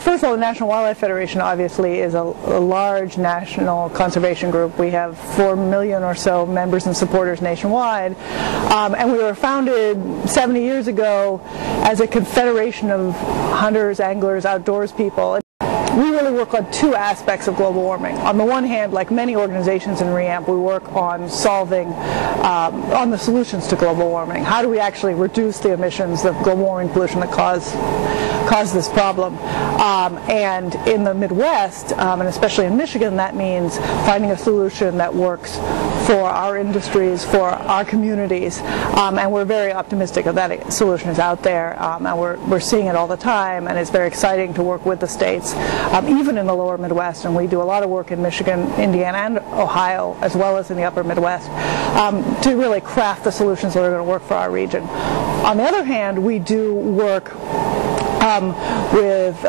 first of all, the National Wildlife Federation obviously is a large national conservation group. We have 4 million or so members and supporters nationwide, and we were founded 70 years ago as a confederation of hunters, anglers, outdoors people. We really work on two aspects of global warming. On the one hand, like many organizations in REAMP, we work on solving, on the solutions to global warming. How do we actually reduce the emissions of global warming pollution that cause this problem? And in the Midwest, and especially in Michigan, that means finding a solution that works for our industries, for our communities, and we're very optimistic that solution is out there, and we're seeing it all the time, and it's very exciting to work with the states, even in the lower Midwest, and we do a lot of work in Michigan, Indiana, and Ohio, as well as in the upper Midwest, to really craft the solutions that are going to work for our region. On the other hand, we do work with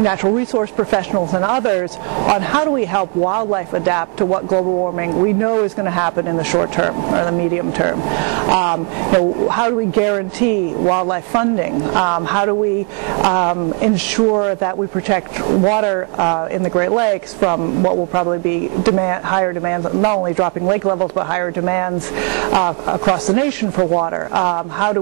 natural resource professionals and others on how do we help wildlife adapt to what global warming we know is going to happen in the short term or the medium term. How do we guarantee wildlife funding? How do we ensure that we protect water in the Great Lakes from what will probably be higher demands, not only dropping lake levels, but higher demands across the nation for water? How do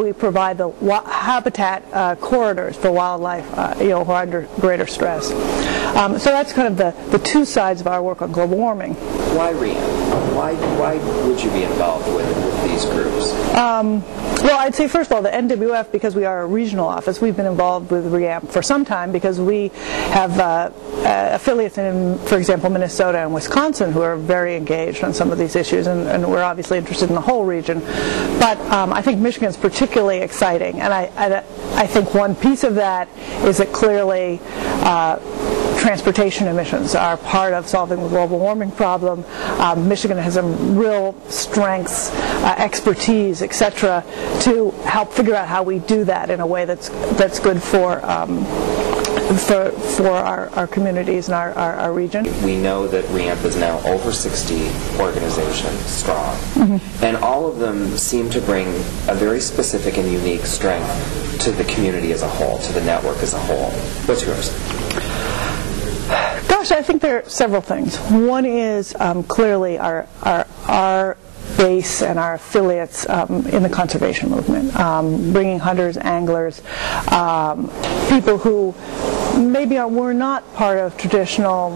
we provide the habitat corridors for wildlife, who are under greater stress? So that's kind of the two sides of our work on global warming. Why REAMP? Why would you be involved with these groups? Well, I'd say first of all the NWF, because we are a regional office, we've been involved with REAMP for some time because we have affiliates in, for example, Minnesota and Wisconsin who are very engaged on some of these issues, and we're obviously interested in the whole region. But I think Michigan is particularly exciting, and I think one piece of that is that clearly transportation emissions are part of solving the global warming problem. Michigan has some real strengths, expertise, etc., to help figure out how we do that in a way that's good for our communities and our region. We know that REAMP is now over 60 organizations strong, and all of them seem to bring a very specific and unique strength to the community as a whole, to the network as a whole. What's yours? Gosh, I think there are several things. One is clearly our base and our affiliates in the conservation movement, bringing hunters, anglers, people who maybe were not part of traditional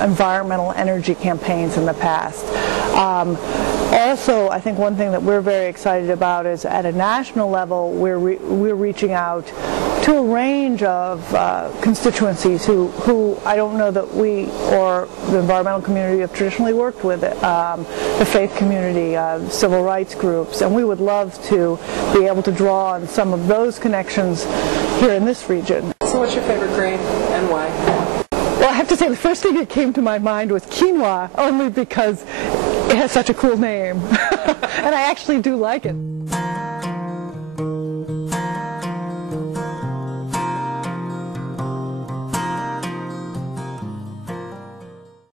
environmental energy campaigns in the past. Also, I think one thing that we're very excited about is at a national level, we're reaching out to a range of constituencies who I don't know that we or the environmental community have traditionally worked with, the faith community, civil rights groups, and we would love to be able to draw on some of those connections here in this region. So what's your favorite grain and why? Well, I have to say the first thing that came to my mind was quinoa, only because it has such a cool name, and I actually do like it.